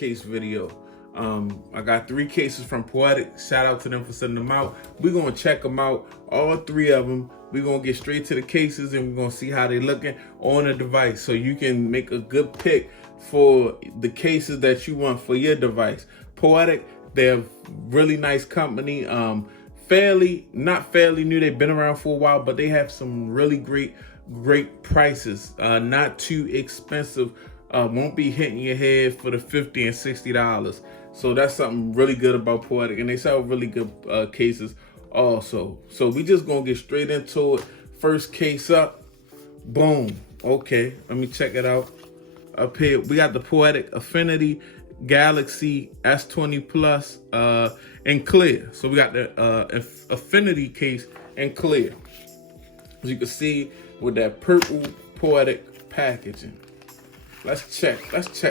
case video. I got 3 cases from Poetic. Shout out to them for sending them out. We're gonna check them out, all 3 of them. We're gonna get straight to the cases and we're gonna see how they're looking on the device, so you can make a good pick for the cases that you want for your device. Poetic, they're really nice company. Not fairly new. They've been around for a while, but they have some really great prices. Not too expensive. Won't be hitting your head for the $50 and $60. So that's something really good about Poetic, and they sell really good cases also. So we just gonna get straight into it. First case up, boom. Okay, let me check it out. Up here we got the Poetic Affinity Galaxy S20 Plus in clear. So we got the Affinity case in clear, as you can see, with that purple Poetic packaging. Let's check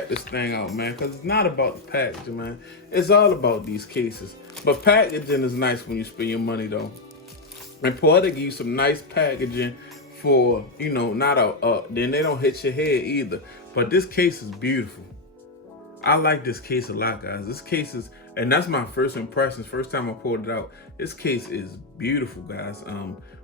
this thing out, man, because it's not about the packaging, man. It's all about these cases. But packaging is nice when you spend your money, though. And Poetic give you some nice packaging for, you know, not then they don't hit your head either. But this case is beautiful. I like this case a lot, guys. This case is, and that's my first impressions, first time I pulled it out. This case is beautiful, guys.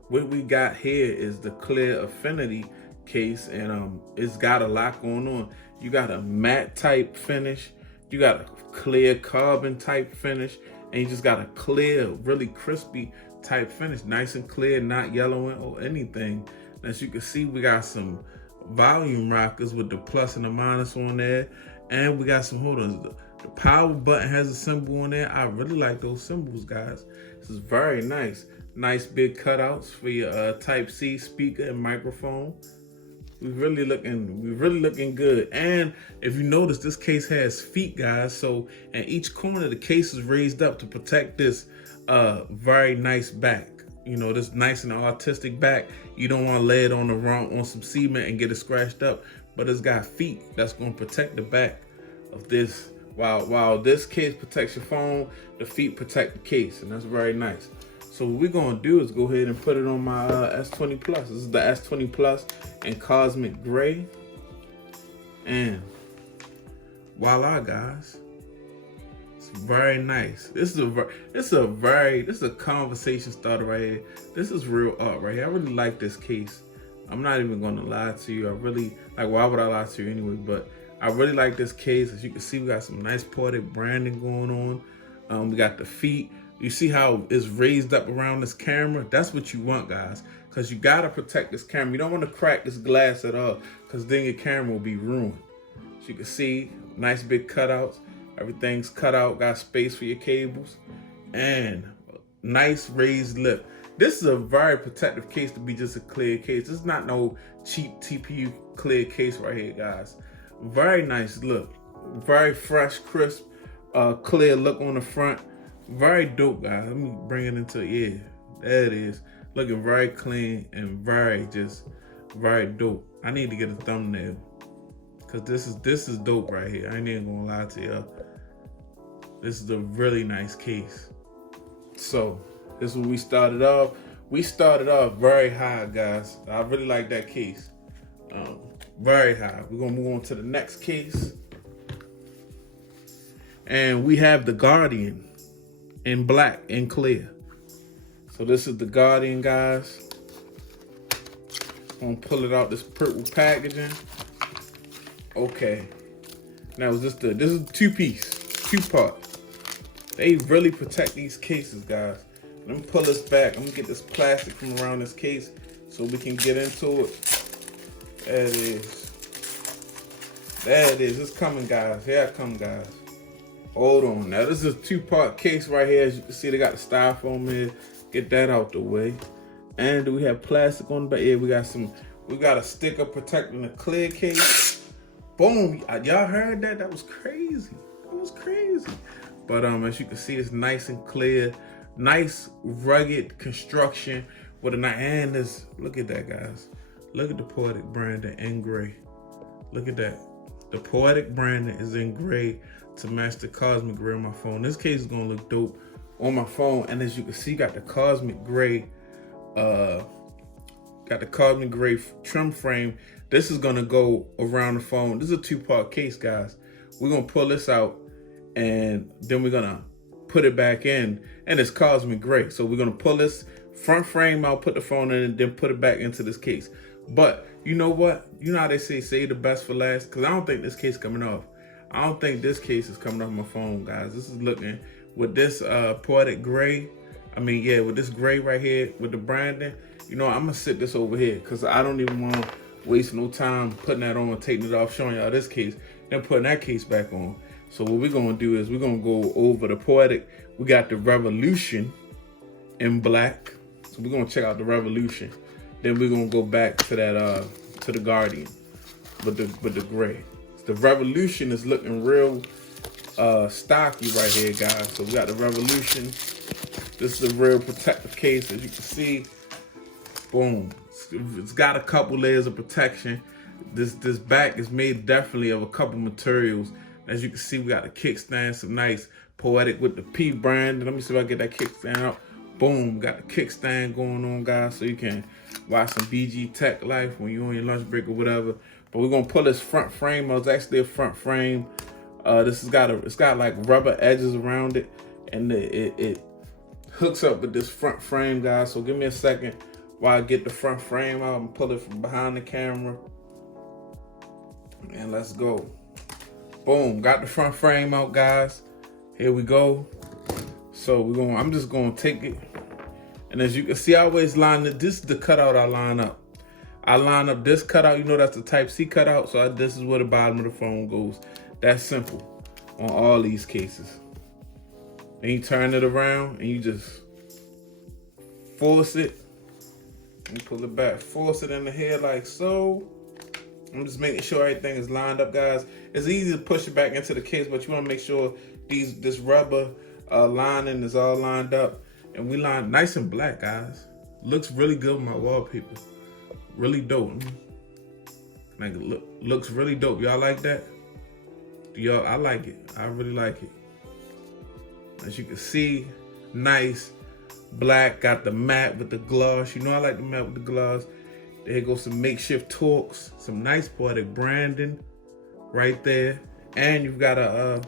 What we got here is the clear Affinity case, and it's got a lot going on. You got a matte type finish, you got a clear carbon type finish, and you just got a clear, really crispy type finish. Nice and clear, not yellowing or anything. As you can see, we got some volume rockers with the plus and the minus on there. And we got some holders. The power button has a symbol on there. I really like those symbols, guys. This is very nice. Nice big cutouts for your Type-C speaker and microphone. We're really looking good. And if you notice, this case has feet, guys. So in each corner, the case is raised up to protect this very nice back. You know, this nice and artistic back. You don't want to lay it on some cement and get it scratched up. But it's got feet that's going to protect the back of this. While this case protects your phone, the feet protect the case, and that's very nice. So what we're going to do is go ahead and put it on my S20 Plus. This is the S20 Plus in Cosmic Gray. And voila, guys. It's very nice. This is a conversation starter right here. This is real art right here. I really like this case. I'm not even gonna lie to you. I really like, why would I lie to you anyway? But I really like this case. As you can see, we got some nice Poetic branding going on. We got the feet. You see how it's raised up around this camera? That's what you want, guys, because you gotta protect this camera. You don't want to crack this glass at all, because then your camera will be ruined. As you can see, nice big cutouts. Everything's cut out, got space for your cables, and nice raised lip. This is a very protective case to be just a clear case. This is not no cheap TPU clear case right here, guys. Very nice look. Very fresh, crisp, clear look on the front. Very dope, guys. Let me bring it into, yeah, there it is. Looking very clean and very dope. I need to get a thumbnail, because this is dope right here. I ain't even gonna lie to y'all. This is a really nice case. So this is when we started off. We started off very high, guys. I really like that case. Very high. We're gonna move on to the next case. And we have the Guardian in black and clear. So this is the Guardian, guys. I'm gonna pull it out this purple packaging. Okay. Now this is 2-piece, 2-part. They really protect these cases, guys. Let me pull this back. I'm gonna get this plastic from around this case so we can get into it. There it is. There it is. It's coming, guys. Here it comes, guys. Hold on. Now this is a 2-part case right here. As you can see, they got the styrofoam here. Get that out the way. And do we have plastic on the back? Yeah, we got a sticker protecting the clear case. Boom. Y'all heard that? That was crazy. That was crazy. But as you can see, it's nice and clear. Nice rugged construction with a nice, and this, look at that, guys. Look at the Poetic branding in gray. Look at that. The Poetic branding is in gray to match the Cosmic Gray on my phone. This case is gonna look dope on my phone. And as you can see, got the Cosmic Gray, trim frame. This is gonna go around the phone. This is a 2-part case, guys. We're gonna pull this out, and then we're gonna put it back in, and it's Cosmic Gray. So we're gonna pull this front frame out, put the phone in, and then put it back into this case. But you know what? You know how they say save the best for last? Because I don't think this case coming off. I don't think this case is coming off my phone, guys. This is looking with this Poetic Gray. I mean, yeah, with this gray right here with the branding. You know, I'm gonna sit this over here because I don't even want to waste no time putting that on, taking it off, showing y'all this case, then putting that case back on. So what we're gonna do is we're gonna go over the Poetic. We got the Revolution in black. So we're gonna check out the Revolution. Then we're gonna go back to that to the Guardian with the gray. The Revolution is looking real stocky right here, guys. So we got the Revolution. This is a real protective case, as you can see. Boom. It's got a couple layers of protection. This back is made definitely of a couple materials. As you can see, we got the kickstand, some nice Poetic with the P brand. Let me see if I get that kickstand out. Boom, got the kickstand going on, guys, so you can watch some BG Tech Life when you're on your lunch break or whatever. But we're gonna pull this front frame. It's actually a front frame. This has got like rubber edges around it, and it hooks up with this front frame, guys. So give me a second while I get the front frame out and pull it from behind the camera. And let's go. Boom, got the front frame out, guys. Here we go. So I'm just gonna take it. And as you can see, I always line it. This is the cutout I line up. I line up this cutout, you know that's the Type-C cutout. So this is where the bottom of the phone goes. That's simple on all these cases. And you turn it around and you just force it. And pull it back, force it in the head like so. I'm just making sure everything is lined up, guys. It's easy to push it back into the case, but you want to make sure this rubber lining is all lined up. And we line nice and black, guys. Looks really good with my wallpaper. Really dope. Like, looks really dope. Y'all like that? Y'all, I like it. I really like it. As you can see, nice black. Got the matte with the gloss. You know I like the matte with the gloss. There goes some makeshift Torx, some nice Poetic branding right there. And you've got a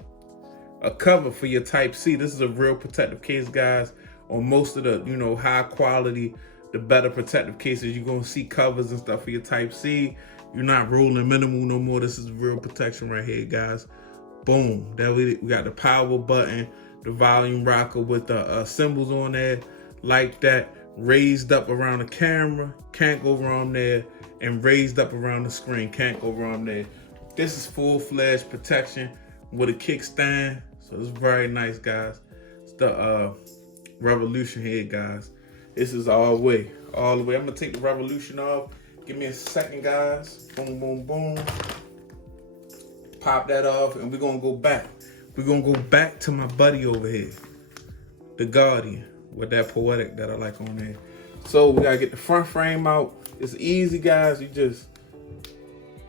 cover for your Type-C. This is a real protective case, guys. On most of the, high quality, the better protective cases, you're gonna see covers and stuff for your Type-C. You're not rolling minimal no more. This is real protection right here, guys. Boom. There we got the power button, the volume rocker with the symbols on there, like that. Raised up around the camera, can't go wrong there, and raised up around the screen, can't go wrong there. This is full-fledged protection with a kickstand, so it's very nice, guys. It's the Revolution here, guys. This is all the way. I'm gonna take the Revolution off. Give me a second, guys. Boom, boom, boom. Pop that off, and we're gonna go back. We're gonna go back to my buddy over here, the Guardian, with that Poetic that I like on there. So we gotta get the front frame out. It's easy, guys.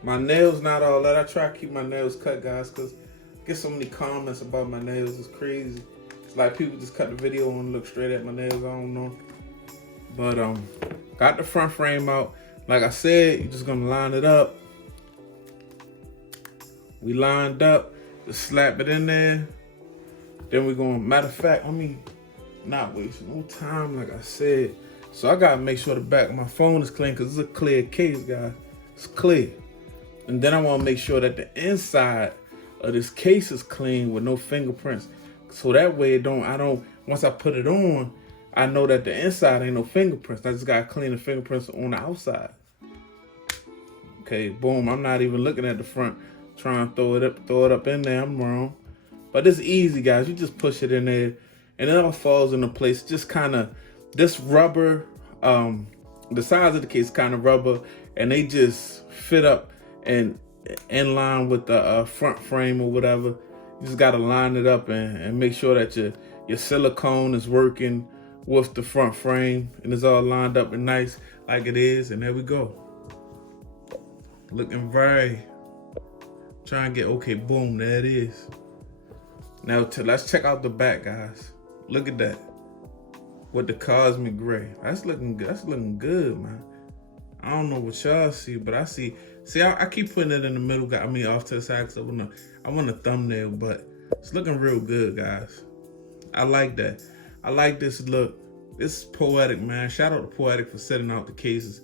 My nails not all that. I try to keep my nails cut, guys, because I get so many comments about my nails. It's crazy. It's like people just cut the video and look straight at my nails. I don't know. But got the front frame out. Like I said, you're just gonna line it up. We lined up. Just slap it in there. Then we're gonna, matter of fact, let me not waste no time, like I said. So I gotta make sure the back of my phone is clean, because it's a clear case, guys. It's clear. And then I wanna make sure that the inside of this case is clean with no fingerprints. So that way once I put it on, I know that the inside ain't no fingerprints. I just gotta clean the fingerprints on the outside. Okay, boom. I'm not even looking at the front, trying to throw it up in there. I'm wrong. But it's easy, guys. You just push it in there and it all falls into place. Just kind of, this rubber, the size of the case kind of rubber, and they just fit up and in line with the front frame or whatever. You just gotta line it up and make sure that your silicone is working with the front frame and it's all lined up and nice like it is. And there we go. Looking very, trying to get, okay, boom, there it is. Now let's check out the back, guys. Look at that. With the Cosmic Gray. That's looking good, man. I don't know what y'all see, but I see. See, I keep putting it in the middle. I mean, off to the side, because I want a thumbnail, but it's looking real good, guys. I like that. I like this look. This is Poetic, man. Shout out to Poetic for setting out the cases.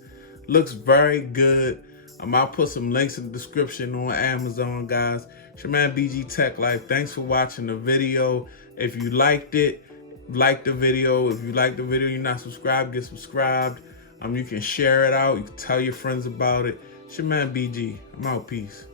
Looks very good. I'll put some links in the description on Amazon, guys. It's your man BG Tech Life. Thanks for watching the video. If you liked it, like the video. If you like the video, you're not subscribed, get subscribed. You can share it out. You can tell your friends about it. It's your man BG. I'm out. Peace.